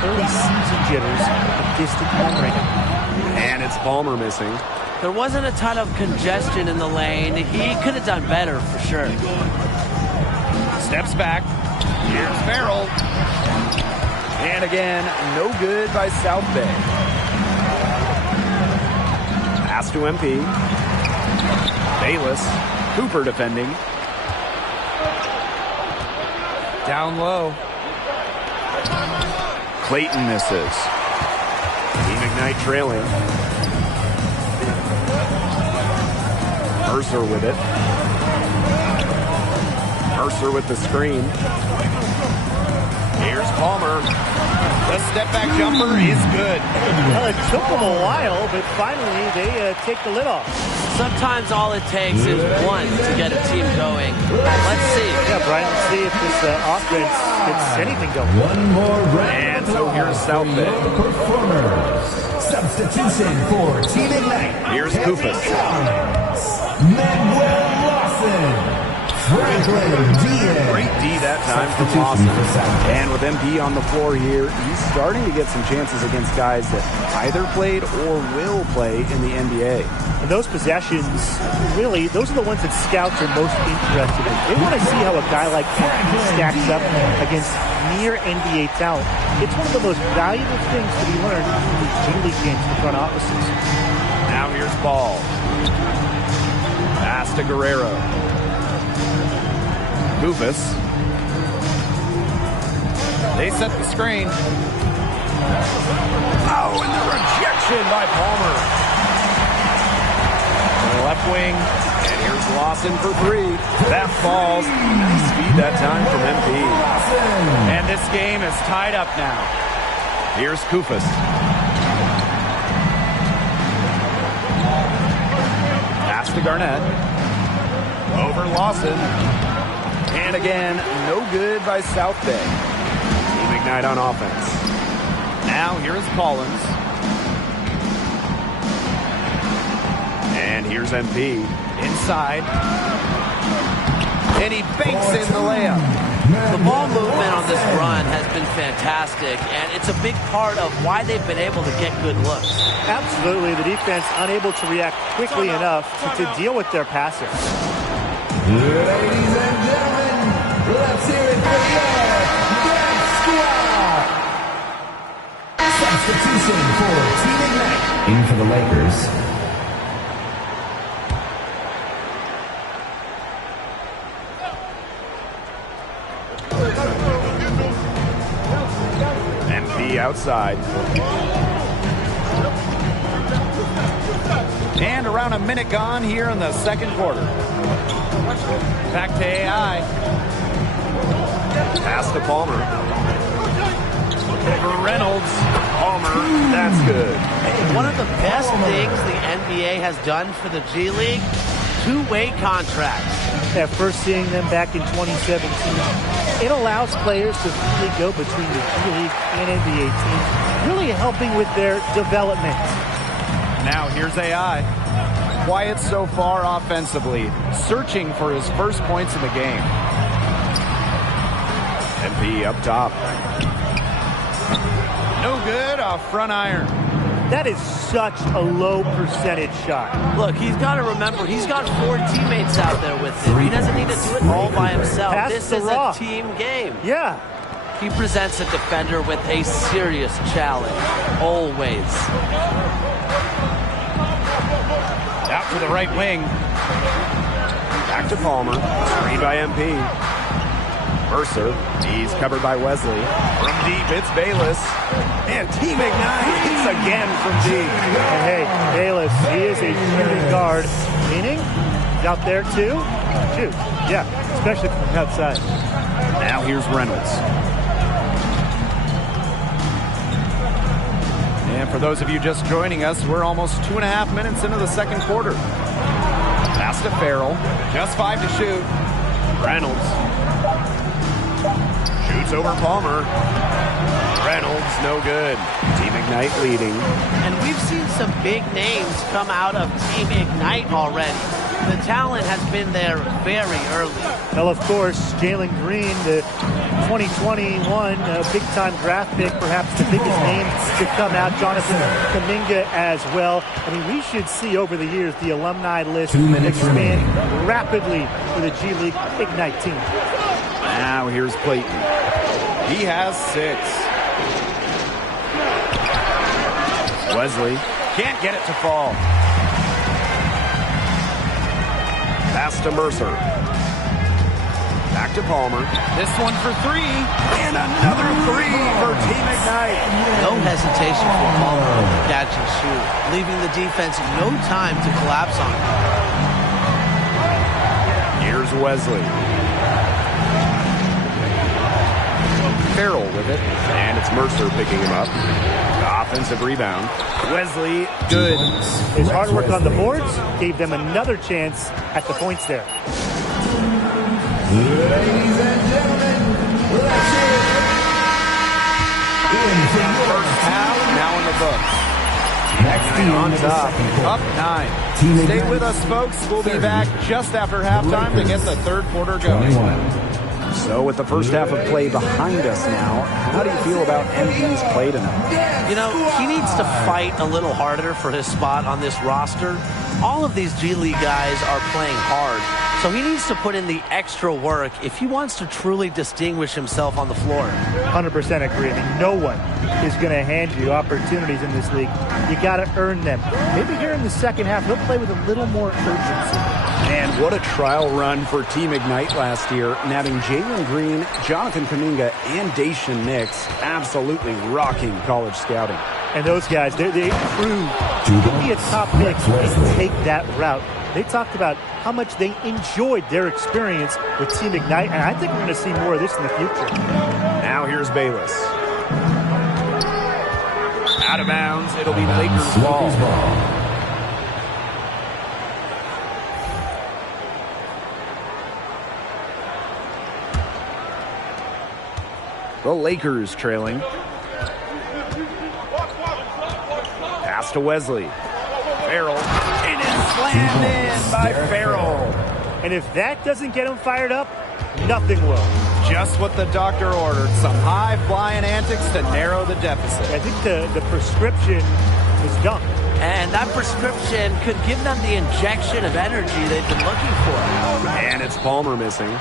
jitters and distant memory. And it's Palmer missing. There wasn't a ton of congestion in the lane. He could have done better for sure. Steps back. Here's Farrell. And again, no good by South Bay. Pass to MP. Bayless. Cooper defending. Down low. Clayton misses. Team Ignite trailing. Mercer with it. Mercer with the screen. Here's Palmer. The step-back jumper is good. Well, it took them a while, but finally they take the lid off. Sometimes all it takes is one to get a team going. Let's see. Yeah, Brian, let's see if this offense gets anything going. One more round. And so here's South Bay. Performers. Substitution for Team Ignite. Here's Kufas. Manuel Lawson. Franklin Diaz. Great D that time from Lawson. And with MP on the floor here, he's starting to get some chances against guys that either played or will play in the NBA. And those possessions, really, those are the ones that scouts are most interested in. They want to see how a guy like MP stacks up against near NBA talent. It's one of the most valuable things to be learned in these G League games for front offices. Now here's Ball. Pass to Guerrero. Kufas. They set the screen. Oh, and the rejection by Palmer. The left wing. And here's Lawson for three. That falls. Nice speed that time from MP. And this game is tied up now. Here's Kufas. Pass to Garnett. Over Lawson. And again, no good by South Bay. Team Ignite on offense. Now here's Collins. And here's MP. Inside. And he banks in the layup. The ball movement on this run has been fantastic, and it's a big part of why they've been able to get good looks. Absolutely, the defense unable to react quickly enough to deal with their passers. Ladies and gentlemen, let's hear it for your Death Squad. Substitution for Team Ignite. In for the Lakers. MP outside. And around a minute gone here in the second quarter. Back to AI. Pass to Palmer. For Reynolds. Palmer, that's good. One of the best things the NBA has done for the G League, two-way contracts. Yeah, first seeing them back in 2017, it allows players to really go between the G League and NBA teams, really helping with their development. Now here's AI. Quiet so far offensively, searching for his first points in the game. MP up top. No good off front iron. That is such a low percentage shot. Look, he's got to remember, he's got 4 teammates out there with him. He doesn't need to do it all by himself. Pass This the is rock. a team game. Yeah. He presents a defender with a serious challenge, always. Out to the right wing. Back to Palmer. Screen by MP. Mercer, he's covered by Wesley. From deep, it's Bayless. And Team Ignite hits again from deep. And hey, Bayless, he is a shooting guard, meaning he's out there too. Shoot, yeah, especially from the outside. Now here's Reynolds. And for those of you just joining us, we're almost 2.5 minutes into the second quarter. Pass to Farrell. Just 5 to shoot. Reynolds. Shoots over Palmer. Reynolds, no good. Team Ignite leading. And we've seen some big names come out of Team Ignite already. The talent has been there very early. Well, of course, Jalen Green, the 2021 big-time draft pick, perhaps the biggest name to come out. Jonathan Kuminga as well. I mean, we should see over the years the alumni list expand rapidly for the G League Ignite team. Now here's Clayton. He has 6. Wesley can't get it to fall. Pass to Mercer. Back to Palmer. This one for 3. And another 3 for Team Ignite. No hesitation for Palmer to catch and shoot, leaving the defense no time to collapse on him. Here's Wesley. Farrell with it. And it's Mercer picking him up. Offensive rebound. Wesley, good. His hard work on the boards gave them another chance at the points there. Ladies and gentlemen, let's hear it. First half, now in the books. Next team on top, up 9. Stay with us, folks. We'll be back just after halftime to get the third quarter going. So with the first half of play behind us now, how do you feel about MP's play tonight? You know, he needs to fight a little harder for his spot on this roster. All of these G League guys are playing hard, so he needs to put in the extra work if he wants to truly distinguish himself on the floor. 100% agree. I mean, no one is going to hand you opportunities in this league. You got to earn them. Maybe here in the second half, he'll play with a little more urgency. And what a trial run for Team Ignite last year, nabbing Jalen Green, Jonathan Kuminga, and Dacian Nix, absolutely rocking college scouting. And those guys, they proved to be a top pick and take that route. They talked about how much they enjoyed their experience with Team Ignite, and I think we're going to see more of this in the future. Now here's Bayless. Out of bounds, it'll be Lakers ball. The Lakers trailing. Pass to Wesley. Farrell. It is slammed in by Farrell. And if that doesn't get him fired up, nothing will. Just what the doctor ordered. Some high-flying antics to narrow the deficit. I think the prescription was done. And that prescription could give them the injection of energy they've been looking for. And it's Palmer missing.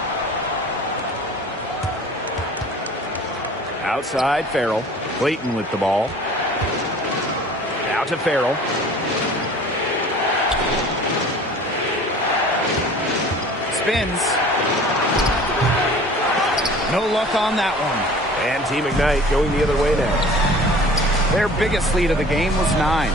Outside, Farrell. Clayton with the ball. Out to Farrell. Spins. No luck on that one. And Team Ignite going the other way now. Their biggest lead of the game was 9.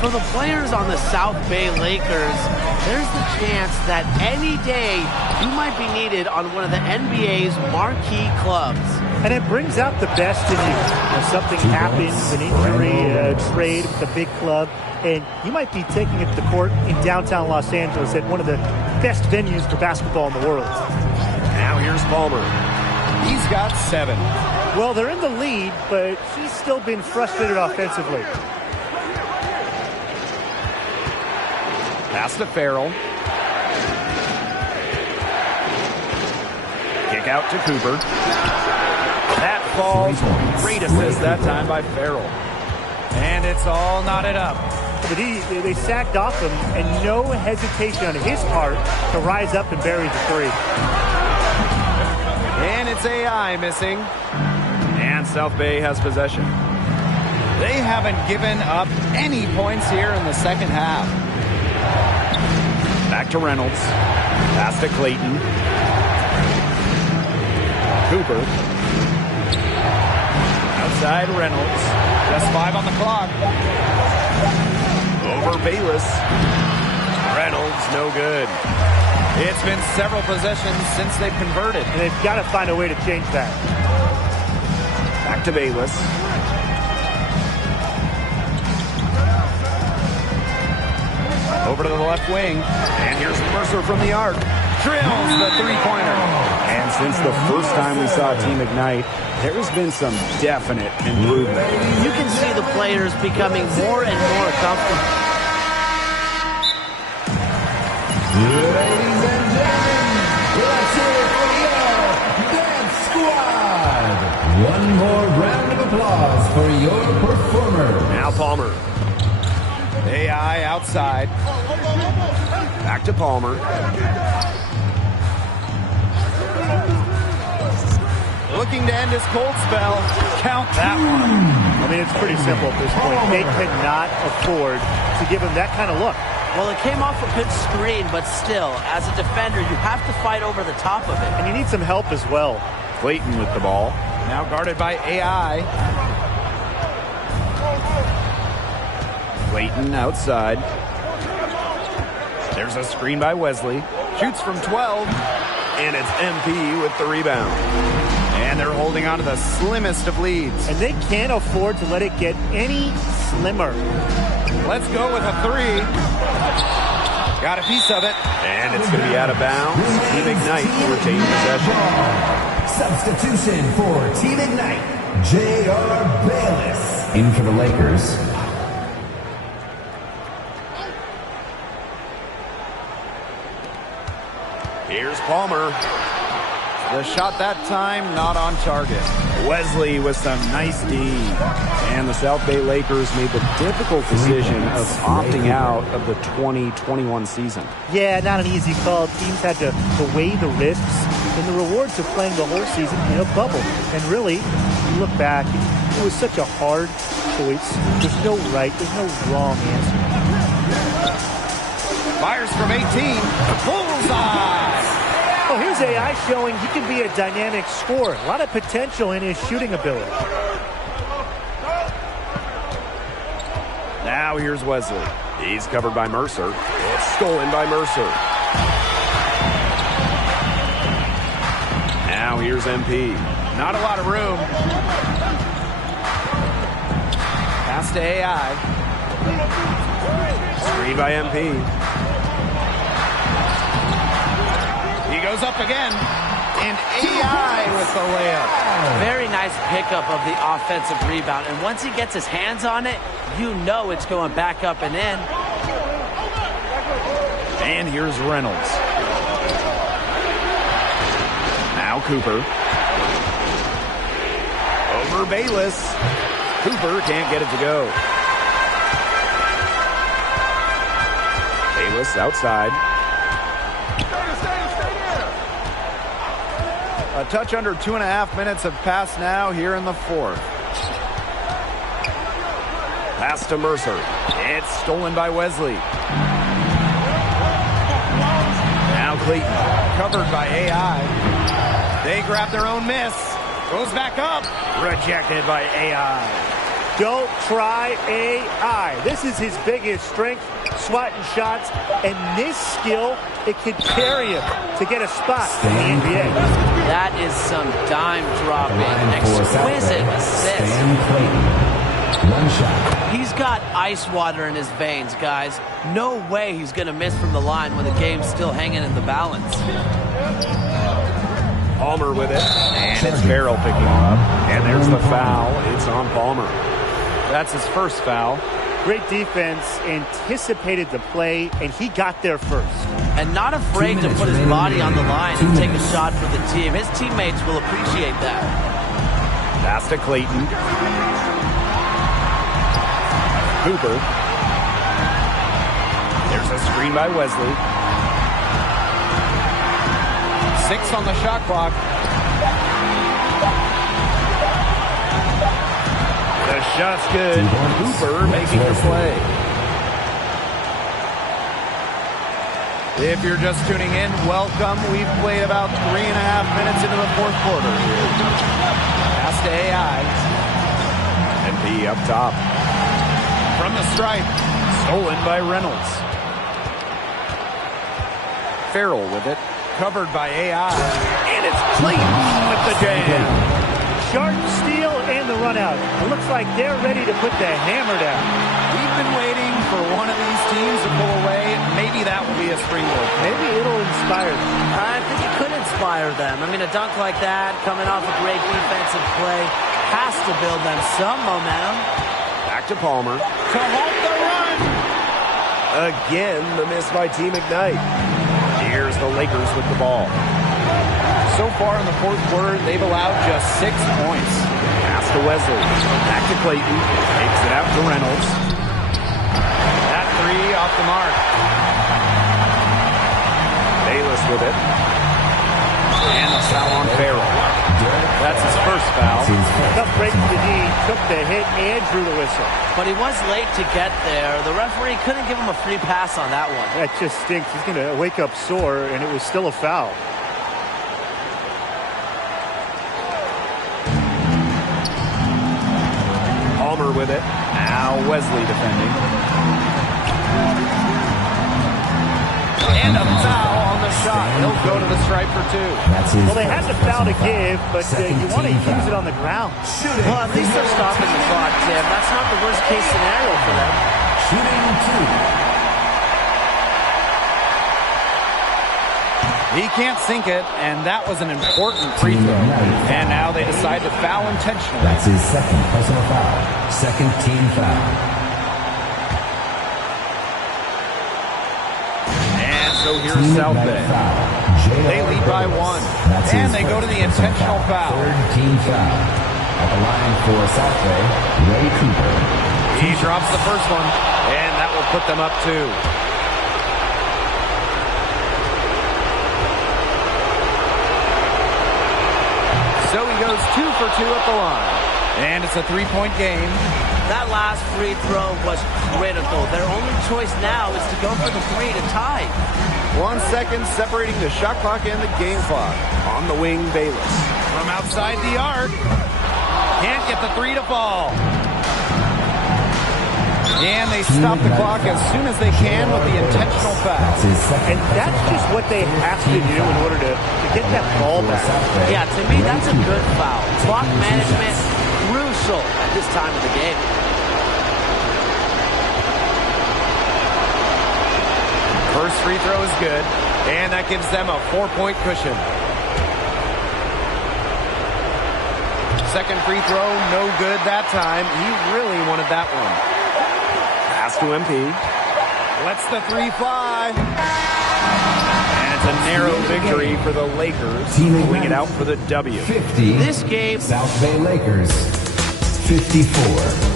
For the players on the South Bay Lakers, there's the chance that any day you might be needed on one of the NBA's marquee clubs. And it brings out the best in you. When something happens, an injury, a trade with a big club, and you might be taking it to the court in downtown Los Angeles at one of the best venues for basketball in the world. Now here's Palmer. He's got 7. Well, they're in the lead, but he's still been frustrated offensively. Pass to Farrell. Kick out to Cooper. That falls. Great assist that time by Farrell. And it's all knotted up. But they sacked off him, and no hesitation on his part to rise up and bury the 3. And it's AI missing. And South Bay has possession. They haven't given up any points here in the second half. Back to Reynolds. Pass to Clayton. Cooper. Outside Reynolds. Just 5 on the clock. Over Bayless. Reynolds, no good. It's been several possessions since they've converted. And they've got to find a way to change that. Back to Bayless. Over to the left wing. And here's Mercer from the arc. Drills the three-pointer. And since the first time we saw Team Ignite, there has been some definite improvement. You can see the players becoming more and more comfortable. Ladies and gentlemen, let's hear it for your Dance Squad. One more round of applause for your performers. Now Palmer. AI outside. Back to Palmer. Looking to end his cold spell. Count that one. I mean, it's pretty simple at this point. They cannot afford to give him that kind of look. Well, it came off a good screen, but still, as a defender, you have to fight over the top of it. And you need some help as well. Clayton with the ball. Now guarded by AI. Clayton outside. There's a screen by Wesley. Shoots from 12. And it's MP with the rebound. And they're holding on to the slimmest of leads. And they can't afford to let it get any slimmer. Let's go with a 3. Got a piece of it. And it's going to be out of bounds. Team Ignite will retain possession. Substitution for Team Ignite. J.R. Bayless in for the Lakers. Here's Palmer. The shot that time, not on target. Wesley with some nice D. And the South Bay Lakers made the difficult decision of opting out of the 2021 season. Yeah, not an easy call. Teams had to weigh the risks and the rewards of playing the whole season in a bubble. And really, you look back, it was such a hard choice. There's no right, there's no wrong answer. Fires from 18. Bullseye! Oh, here's AI showing he can be a dynamic scorer. A lot of potential in his shooting ability. Now here's Wesley. He's covered by Mercer. It's stolen by Mercer. Now here's MP. Not a lot of room. Pass to AI. Screen by MP. He goes up again, and AI with the layup. Very nice pickup of the offensive rebound, and once he gets his hands on it, you know it's going back up and in. And here's Reynolds. Now Cooper. Over Bayless. Cooper can't get it to go. Bayless outside. A touch under 2.5 minutes have passed now here in the fourth. Pass to Mercer. It's stolen by Wesley. Now Clayton, covered by AI. They grab their own miss. Goes back up. Rejected by AI. Don't try AI. This is his biggest strength, swatting shots, and this skill, it could carry him to get a spot in the NBA. That is some dime dropping, exquisite assist. One shot. He's got ice water in his veins, guys. No way he's going to miss from the line when the game's still hanging in the balance. Palmer with it, and it's Barrel picking him up. And there's the foul. It's on Palmer. That's his first foul. Great defense, anticipated the play, and he got there first. And not afraid to put his body on the line and take a shot for the team. His teammates will appreciate that. Pass to Clayton. Cooper. There's a screen by Wesley. 6 on the shot clock. The shot's good. Cooper making the play. If you're just tuning in, welcome. We've played about 3.5 minutes into the fourth quarter. Pass to AI. MP up top. From the stripe. Stolen by Reynolds. Farrell with it. Covered by AI. And it's Clayton with the jam. Sharp steal and the run out. It looks like they're ready to put the hammer down. We've been waiting for one of these teams to pull away. Maybe that will be a springboard. Maybe it'll inspire them. I think it could inspire them. I mean, a dunk like that, coming off a great defensive play, has to build them some momentum. Back to Palmer. To halt the run. Again, the miss by Team Ignite. Here's the Lakers with the ball. So far in the fourth quarter, they've allowed just 6 points. Pass to Wesley. Back to Clayton. Takes it out to Reynolds. That three off the mark. Bayless with it. And the foul on Farrell. That's his first foul. Tough break to the knee, took the hit and drew the whistle. But he was late to get there. The referee couldn't give him a free pass on that one. That just stinks. He's going to wake up sore, and it was still a foul. Palmer with it. Now Wesley defending. And a foul on the shot. He'll go to the stripe for 2. Well, they had the foul to give, but you want to use it on the ground. Well, at least they're stopping the clock, Tim. That's not the worst case scenario for them. Shooting 2. He can't sink it, and that was an important free throw. And now they decide to foul intentionally. That's his second personal foul. Second team foul. So here's South Bay. They lead by 1. And they go to the intentional foul. Third team foul. At the line for South Bay, Ray Cooper. He drops the first one, and that will put them up 2. So he goes 2 for 2 at the line. And it's a 3-point game. That last free throw was critical. Their only choice now is to go for the 3 to tie. 1 second separating the shot clock and the game clock. On the wing, Bayless. From outside the arc. Can't get the 3 to fall. And they stop the clock as soon as they can with the intentional foul. And that's just what they have to do in order to get that ball back. Yeah, to me, that's a good foul. Clock management, crucial at this time of the game. First free throw is good, and that gives them a 4-point cushion. Second free throw, no good that time. He really wanted that one. Pass to MP. Lets the 3 fly. And it's a narrow victory for the Lakers. Pulling it out for the W. 50. This game, South Bay Lakers, 54.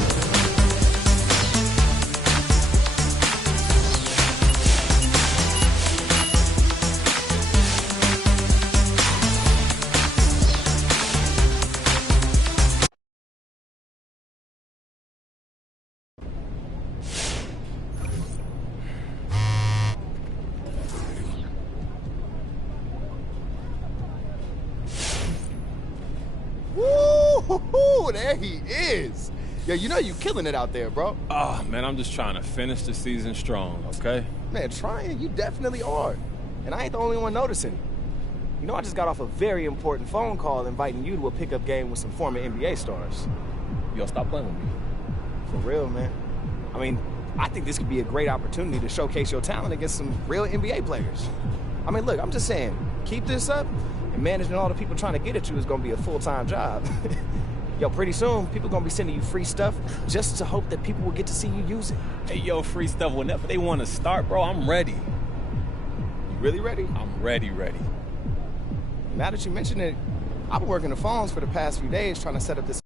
Woo-hoo-hoo, there he is. Yo, you know you killing it out there, bro. Oh, man, I'm just trying to finish the season strong, okay? Man, trying, you definitely are. And I ain't the only one noticing. You know, I just got off a very important phone call inviting you to a pickup game with some former NBA stars. Yo, stop playing with me. For real, man. I mean, I think this could be a great opportunity to showcase your talent against some real NBA players. I mean, look, I'm just saying, keep this up, and managing all the people trying to get at you is going to be a full-time job. Yo, pretty soon, people going to be sending you free stuff just to hope that people will get to see you use it. Hey, yo, free stuff, whenever they want to start, bro, I'm ready. You really ready? I'm ready. Now that you mention it, I've been working the phones for the past few days trying to set up this